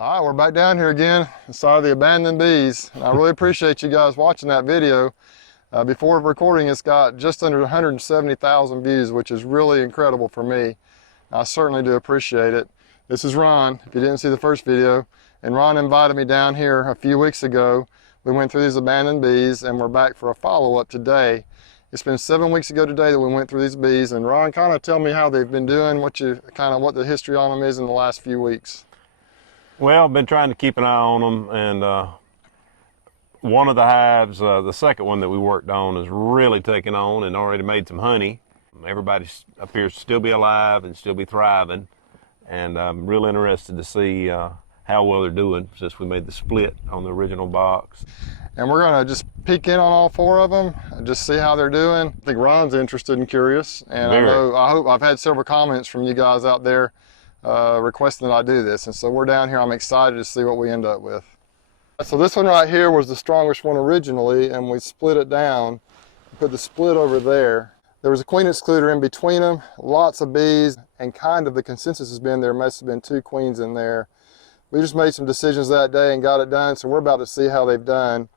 All right, we're back down here again inside of the abandoned bees. And I really appreciate you guys watching that video. Before recording, it's got just under 170,000 views, which is really incredible for me. I certainly do appreciate it. This is Ron, if you didn't see the first video. And Ron invited me down here a few weeks ago. We went through these abandoned bees and we're back for a follow-up today. It's been 7 weeks ago today that we went through these bees. And Ron, kind of tell me how they've been doing, what the history on them is in the last few weeks. Well, I've been trying to keep an eye on them, and one of the hives, the second one that we worked on, is really taken on and already made some honey. Everybody appears to still be alive and still be thriving, and I'm real interested to see how well they're doing since we made the split on the original box. And we're gonna just peek in on all 4 of them and just see how they're doing. I think Ron's interested and curious, and I hope I've had several comments from you guys out there requesting that I do this, and so we're down here. I'm excited to see what we end up with. So this one right here was the strongest one originally, and we split it down, put the split over there. There was a queen excluder in between them, lots of bees, and kind of the consensus has been there must have been 2 queens in there. We just made some decisions that day and got it done, so we're about to see how they've done.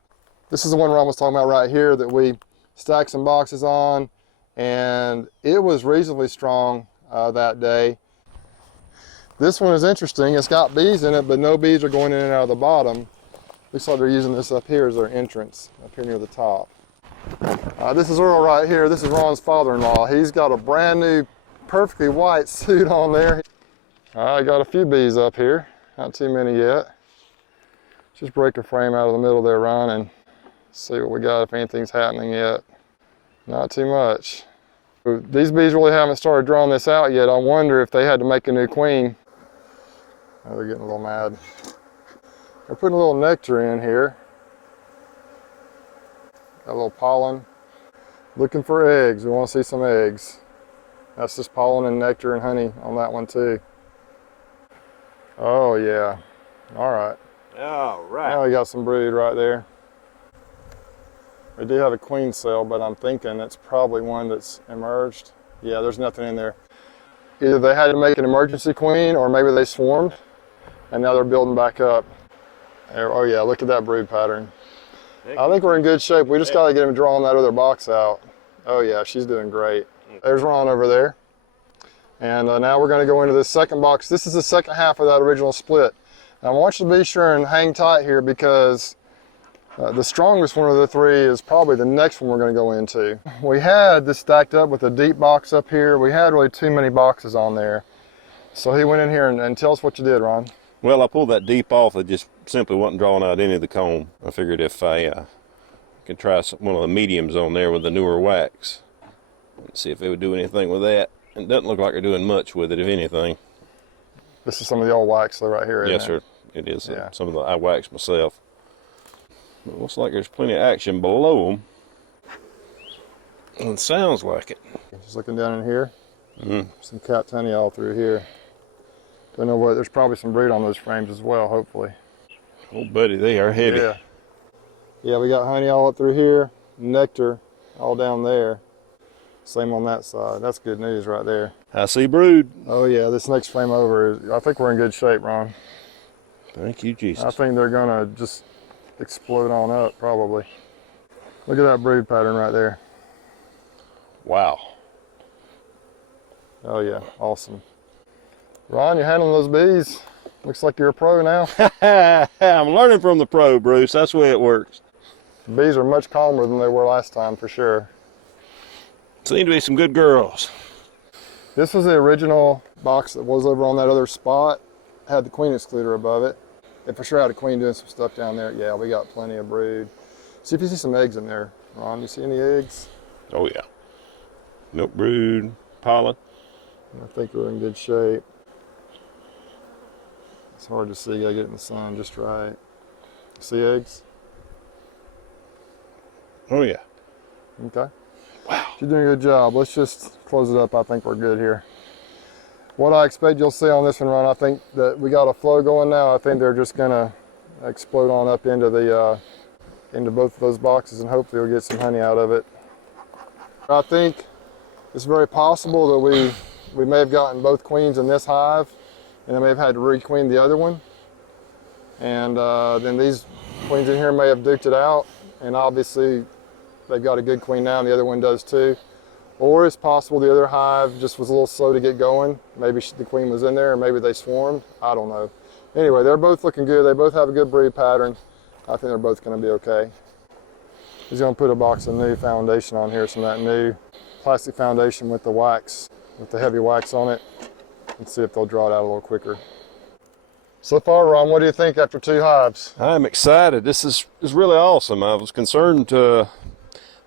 This is the one Ron was talking about right here that we stacked some boxes on, and it was reasonably strong that day. This one is interesting. It's got bees in it, but no bees are going in and out of the bottom. Looks like they're using this up here as their entrance, up here near the top. This is Earl right here. This is Ron's father-in-law. He's got a brand new, perfectly white suit on there. I got a few bees up here. Not too many yet. Just break a frame out of the middle there, Ron, and see what we got, if anything's happening yet. Not too much. These bees really haven't started drawing this out yet. I wonder if they had to make a new queen. Oh, they're getting a little mad. They're putting a little nectar in here. Got a little pollen. Looking for eggs. We want to see some eggs. That's just pollen and nectar and honey on that one too. Oh yeah. All right. All right. Now we got some brood right there. We do have a queen cell, but I'm thinking it's probably one that's emerged. Yeah, there's nothing in there. Either they had to make an emergency queen, or maybe they swarmed and now they're building back up. Oh yeah, look at that brood pattern. I think we're in good shape. We just got to get him drawing that other box out. Oh yeah, she's doing great. There's Ron over there. And now we're going to go into this second box. This is the second half of that original split. Now I want you to be sure and hang tight here, because the strongest one of the 3 is probably the next one we're going to go into. We had this stacked up with a deep box up here. We had really too many boxes on there. So he went in here and tell us what you did, Ron. Well, I pulled that deep off. It just simply wasn't drawing out any of the comb. I figured if I could try one of the mediums on there with the newer wax and see if it would do anything with that. It doesn't look like they're doing much with it, if anything. This is some of the old wax right here, isn't it? Yes, sir. It is. Yeah. Some of the I waxed myself. It looks like there's plenty of action below them. And it sounds like it. Just looking down in here. Some capped honey all through here. Don't know what, there's probably some brood on those frames as well, hopefully. Oh, buddy, they are heavy. Yeah. Yeah, we got honey all up through here, nectar all down there. Same on that side. That's good news right there. I see brood. Oh yeah, this next frame over is, I think we're in good shape, Ron. Thank you, Jesus. I think they're gonna just explode on up, probably. Look at that brood pattern right there. Wow. Oh yeah, awesome. Ron, you're handling those bees. Looks like you're a pro now. I'm learning from the pro, Bruce. That's the way it works. The bees are much calmer than they were last time, for sure. Seem to be some good girls. This was the original box that was over on that other spot. Had the queen excluder above it. It for sure had a queen doing some stuff down there. Yeah, we got plenty of brood. See if you see some eggs in there, Ron. You see any eggs? Oh yeah. Milk brood, pollen. I think we're in good shape. It's hard to see. I get it in the sun just right. See eggs? Oh yeah. Okay. Wow. You're doing a good job. Let's just close it up. I think we're good here. What I expect you'll see on this one, Ron, I think that we got a flow going now. I think they're just gonna explode on up into the into both of those boxes, and hopefully we'll get some honey out of it. I think it's very possible that we may have gotten both queens in this hive, and I may have had to requeen the other one. And then these queens in here may have duked it out, and obviously they've got a good queen now and the other one does too. Or it's possible the other hive just was a little slow to get going. Maybe the queen was in there, or maybe they swarmed. I don't know. Anyway, they're both looking good. They both have a good breed pattern. I think they're both going to be okay. He's going to put a box of new foundation on here, some of that new plastic foundation with the wax, with the heavy wax on it, and see if they'll draw it out a little quicker. So far, Ron, what do you think after 2 hives? I'm excited. This is really awesome. I was concerned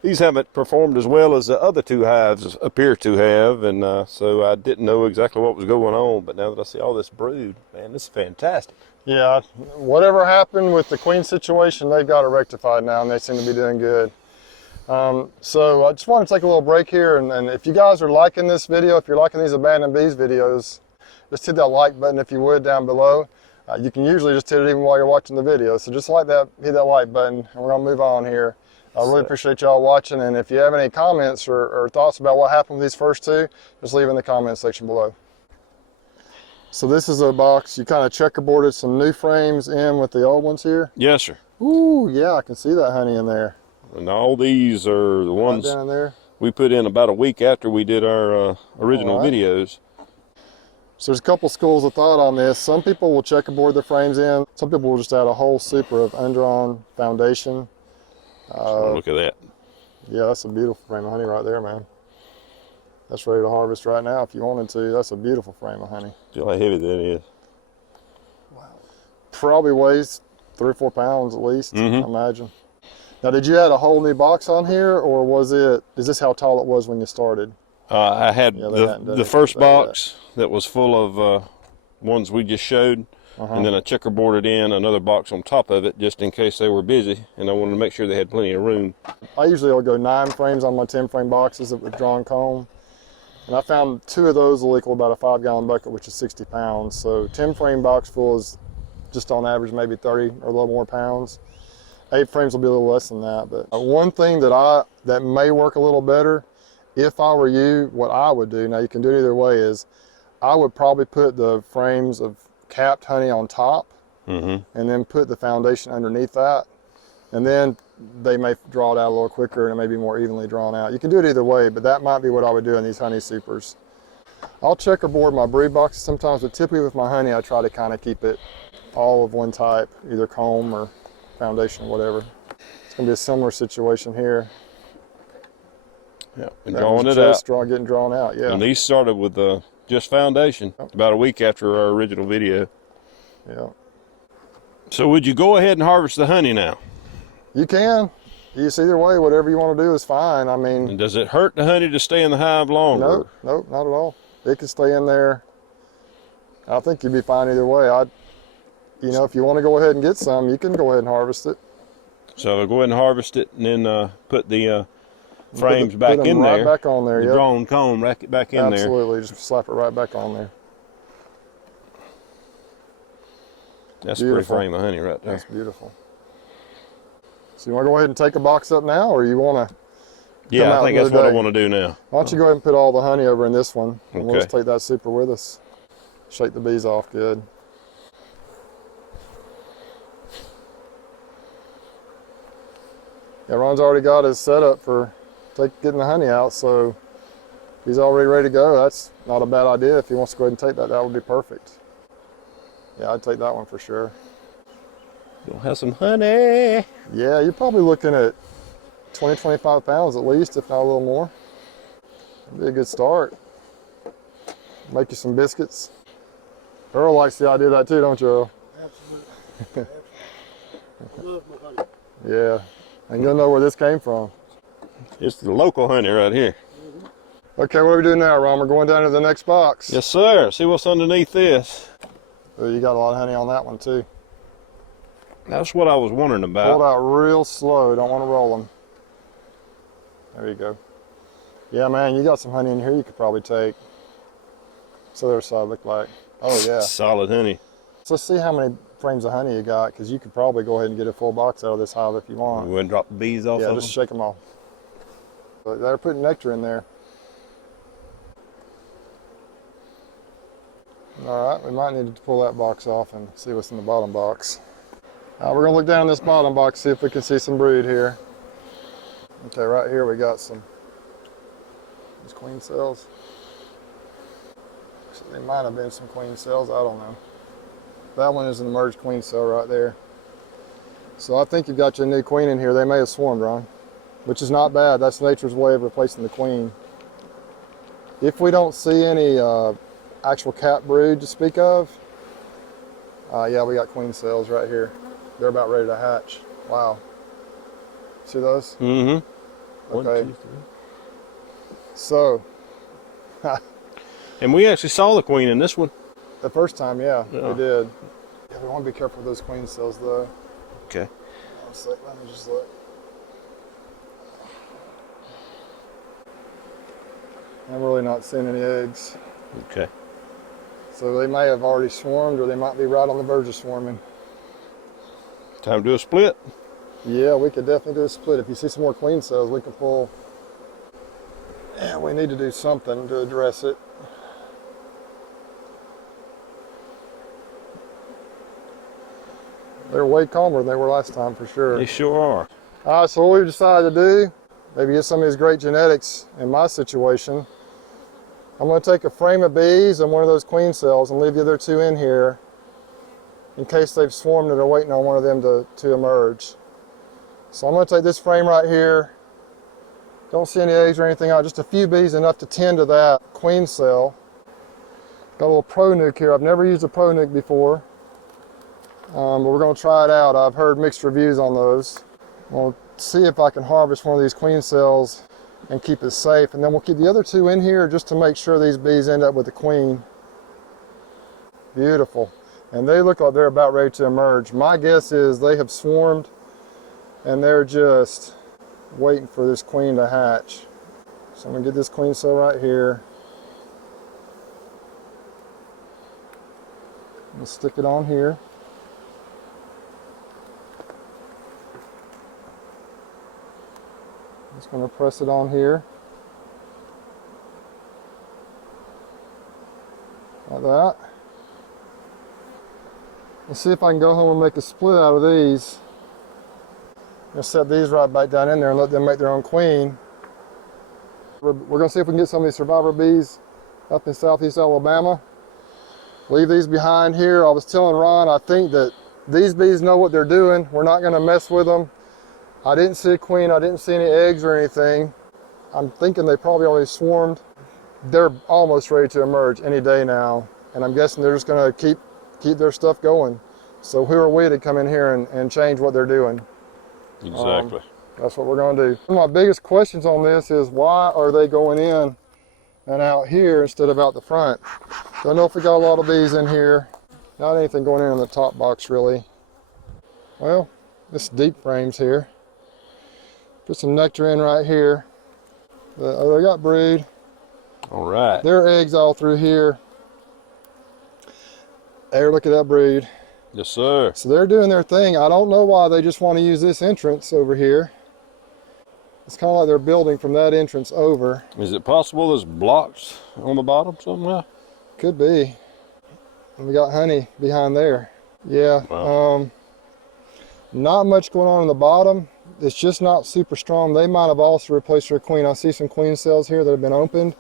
these haven't performed as well as the other 2 hives appear to have, and so I didn't know exactly what was going on. But now that I see all this brood, man, this is fantastic. Yeah, whatever happened with the queen situation, they've got it rectified now, and they seem to be doing good. So I just want to take a little break here, and if you guys are liking this video, if you're liking these abandoned bees videos, just hit that like button if you would down below. You can usually just hit it even while you're watching the video, so just like that, hit that like button, and we're gonna move on here. I really appreciate y'all watching, and if you have any comments or thoughts about what happened with these first 2, just leave in the comment section below. So this is a box, you kind of checkerboarded some new frames in with the old ones here? Yes, sir. Ooh, yeah, I can see that honey in there. And all these are the ones down in there. We put in about a week after we did our original videos. So there's a couple schools of thought on this. Some people will checkerboard the frames in. Some people will just add a whole super of undrawn foundation. Look at that. Yeah, that's a beautiful frame of honey right there, man. That's ready to harvest right now if you wanted to. That's a beautiful frame of honey. Feel how heavy that is. Wow. Probably weighs 3 or 4 pounds at least, I imagine. Now, did you add a whole new box on here, or is this how tall it was when you started? I had the first box that was full of ones we just showed, and then I checkerboarded in another box on top of it just in case they were busy, and I wanted to make sure they had plenty of room. I usually will go 9 frames on my 10 frame boxes with drawn comb, and I found 2 of those will equal about a 5-gallon bucket, which is 60 pounds. So 10 frame box full is just on average maybe 30 or a little more pounds. 8 frames will be a little less than that. But one thing that may work a little better, if I were you, what I would do, now you can do it either way, is I would probably put the frames of capped honey on top, and then put the foundation underneath that, and then they may draw it out a little quicker and it may be more evenly drawn out. You can do it either way, but that might be what I would do in these honey supers. I'll checkerboard my brood boxes sometimes, but typically with my honey I try to kind of keep it all of one type, either comb or foundation, whatever. It's going to be a similar situation here. Yeah, and drawing it out. Getting drawn out, yeah. And these started with just foundation about a week after our original video. Yeah. So would you go ahead and harvest the honey now? You can. Either way, whatever you want to do is fine. I mean, and does it hurt the honey to stay in the hive longer? Nope, not at all. It can stay in there. I think you'd be fine either way. If you want to go ahead and get some, you can go ahead and harvest it. So I'll go ahead and harvest it, and then put the frames back in there. Right back on there, the drawn comb back in there. Absolutely, just slap it right back on there. That's a pretty frame of honey right there. That's beautiful. So you want to go ahead and take a box up now, or you want to? Yeah, I think that's what I want to do now. Why don't you go ahead and put all the honey over in this one, and okay. We'll just take that super with us. Shake the bees off good. Yeah, Ron's already got his setup for getting the honey out, so he's already ready to go. That's not a bad idea. If he wants to go ahead and take that, that would be perfect. Yeah, I'd take that one for sure. You'll have some honey. Yeah, you're probably looking at 20, 25 pounds at least, if not a little more. That'd be a good start. Make you some biscuits. Earl likes the idea of that too, don't you, Earl? Absolutely. Love my honey. Yeah, and you'll know where this came from. It's the local honey right here. Okay, what are we doing now, Ron? We're going down to the next box. Yes, sir. See what's underneath this. Oh, you got a lot of honey on that one too. That's what I was wondering about. Pull it out real slow. Don't want to roll them. There you go. Yeah, man, you got some honey in here you could probably take. What's the other side look like? Oh, yeah. Solid honey. So let's see how many frames of honey you got, because you could probably go ahead and get a full box out of this hive if you want. Go ahead and drop the bees off of them? Yeah, just shake them off. But they're putting nectar in there. All right, we might need to pull that box off and see what's in the bottom box. We're gonna look down in this bottom box, see if we can see some brood here. Okay, right here we got some these queen cells. So they might have been some queen cells, I don't know. That one is an emerged queen cell right there. So I think you've got your new queen in here. They may have swarmed, Ron, which is not bad. That's nature's way of replacing the queen. If we don't see any actual cat brood to speak of, yeah, we got queen cells right here. They're about ready to hatch. Wow. See those? Mm-hmm. Okay. 1, 2, 3. So. And we actually saw the queen in this one. The first time, yeah, Yeah. we did. Yeah, we want to be careful with those queen cells, though. Okay. Let me just look. I'm really not seeing any eggs. Okay. So they may have already swarmed, or they might be right on the verge of swarming. Time to do a split. Yeah, we could definitely do a split. If you see some more queen cells, we can pull. Yeah, we need to do something to address it. They're way calmer than they were last time, for sure. They sure are. All right, so what we've decided to do, maybe get some of these great genetics in my situation. I'm going to take a frame of bees and one of those queen cells and leave the other two in here in case they've swarmed and are waiting on one of them to emerge. So I'm going to take this frame right here. Don't see any eggs or anything out, just a few bees, enough to tend to that queen cell. Got a little pro nuke here. I've never used a pro nuke before, but we're going to try it out. I've heard mixed reviews on those. We'll see if I can harvest one of these queen cells and keep it safe, and then we'll keep the other two in here just to make sure these bees end up with the queen. Beautiful. And they look like they're about ready to emerge. My guess is they have swarmed and they're just waiting for this queen to hatch. So I'm going to get this queen cell right here. I'm going to stick it on here. Just going to press it on here. Like that. Let's see if I can go home and make a split out of these. I'm going to set these right back down in there and let them make their own queen. We're going to see if we can get some of these survivor bees up in southeast Alabama. Leave these behind here. I was telling Ron, I think that these bees know what they're doing. We're not going to mess with them. I didn't see a queen. I didn't see any eggs or anything. I'm thinking they probably already swarmed. They're almost ready to emerge any day now. And I'm guessing they're just going to keep their stuff going. So who are we to come in here and change what they're doing? Exactly. That's what we're going to do. One of my biggest questions on this is, why are they going in and out here instead of out the front? Don't know if we got a lot of bees in here. Not anything going in the top box, really. Well, this deep frames here. Put some nectar in right here. Oh, they got brood. All right. There are eggs all through here. There, look at that brood. Yes, sir. So they're doing their thing. I don't know why they just want to use this entrance over here. It's kind of like they're building from that entrance over. Is it possible there's blocks on the bottom somewhere? Could be. And we got honey behind there. Yeah. Wow. Not much going on in the bottom. It's just not super strong. They might have also replaced their queen. I see some queen cells here that have been opened.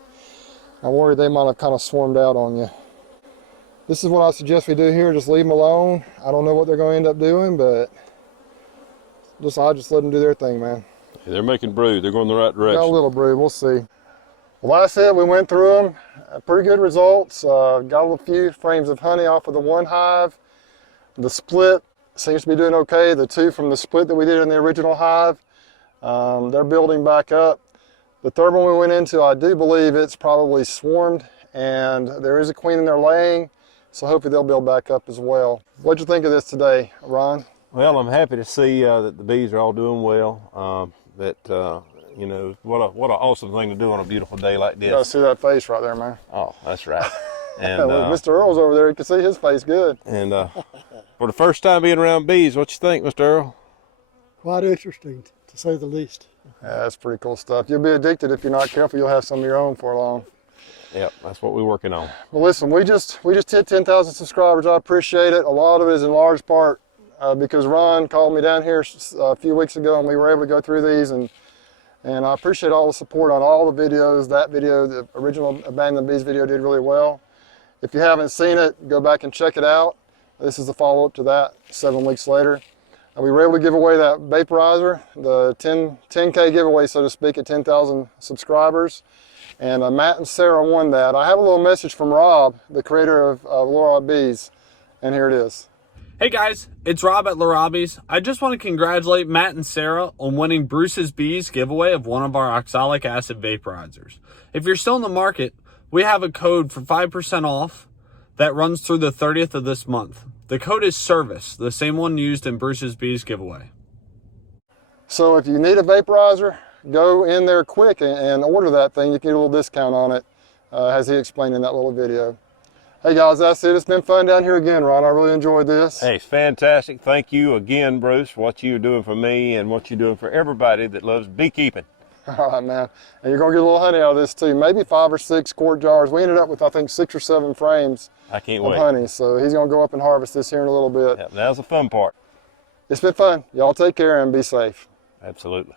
I'm worried they might have kind of swarmed out on you. This is what I suggest we do here. Just leave them alone. I don't know what they're going to end up doing, but I just let them do their thing, man. Yeah, they're making brood. They're going the right direction. Got a little brood. We'll see. Well, like I said, we went through them. Pretty good results. Got a few frames of honey off of the one hive. The split seems to be doing okay. The two from the split that we did in the original hive, they're building back up. The third one we went into, I do believe it's probably swarmed, and there is a queen in there laying, so hopefully they'll build back up as well. What'd you think of this today, Ron? Well, I'm happy to see that the bees are all doing well. You know, what an awesome thing to do on a beautiful day like this. You gotta see that face right there, man. Oh, that's right. And Look, Mr. Earl's over there. You can see his face good. And for the first time being around bees, what you think, Mr. Earl? Quite interesting, to say the least. Yeah, that's pretty cool stuff. You'll be addicted if you're not careful. You'll have some of your own for long. Yep, that's what we're working on. Well, listen, we just hit 10,000 subscribers. I appreciate it. A lot of it is in large part because Ron called me down here a few weeks ago and we were able to go through these, and I appreciate all the support on all the videos. That video, the original Abandoned Bees video, did really well. If you haven't seen it, go back and check it out. This is the follow-up to that 7 weeks later. We were able to give away that vaporizer, the 10K giveaway, so to speak, at 10,000 subscribers. And Matt and Sarah won that. I have a little message from Rob, the creator of Laurel Bees, and here it is. Hey guys, it's Rob at Laurel. I just want to congratulate Matt and Sarah on winning Bruce's Bees giveaway of one of our oxalic acid vaporizers. If you're still in the market, we have a code for 5% off that runs through the 30th of this month. The code is SERVICE, the same one used in Bruce's Bees giveaway. So if you need a vaporizer, go in there quick and order that thing. You can get a little discount on it, as he explained in that little video. Hey guys, that's it. It's been fun down here again, Ron. I really enjoyed this. Hey, it's fantastic. Thank you again, Bruce, for what you're doing for me and what you're doing for everybody that loves beekeeping. All right, man. And you're going to get a little honey out of this too. Maybe 5 or 6 quart jars. We ended up with, I think, 6 or 7 frames I can't of wait. honey. So he's going to go up and harvest this here in a little bit. Yep, that was the fun part. It's been fun. Y'all take care and be safe. Absolutely.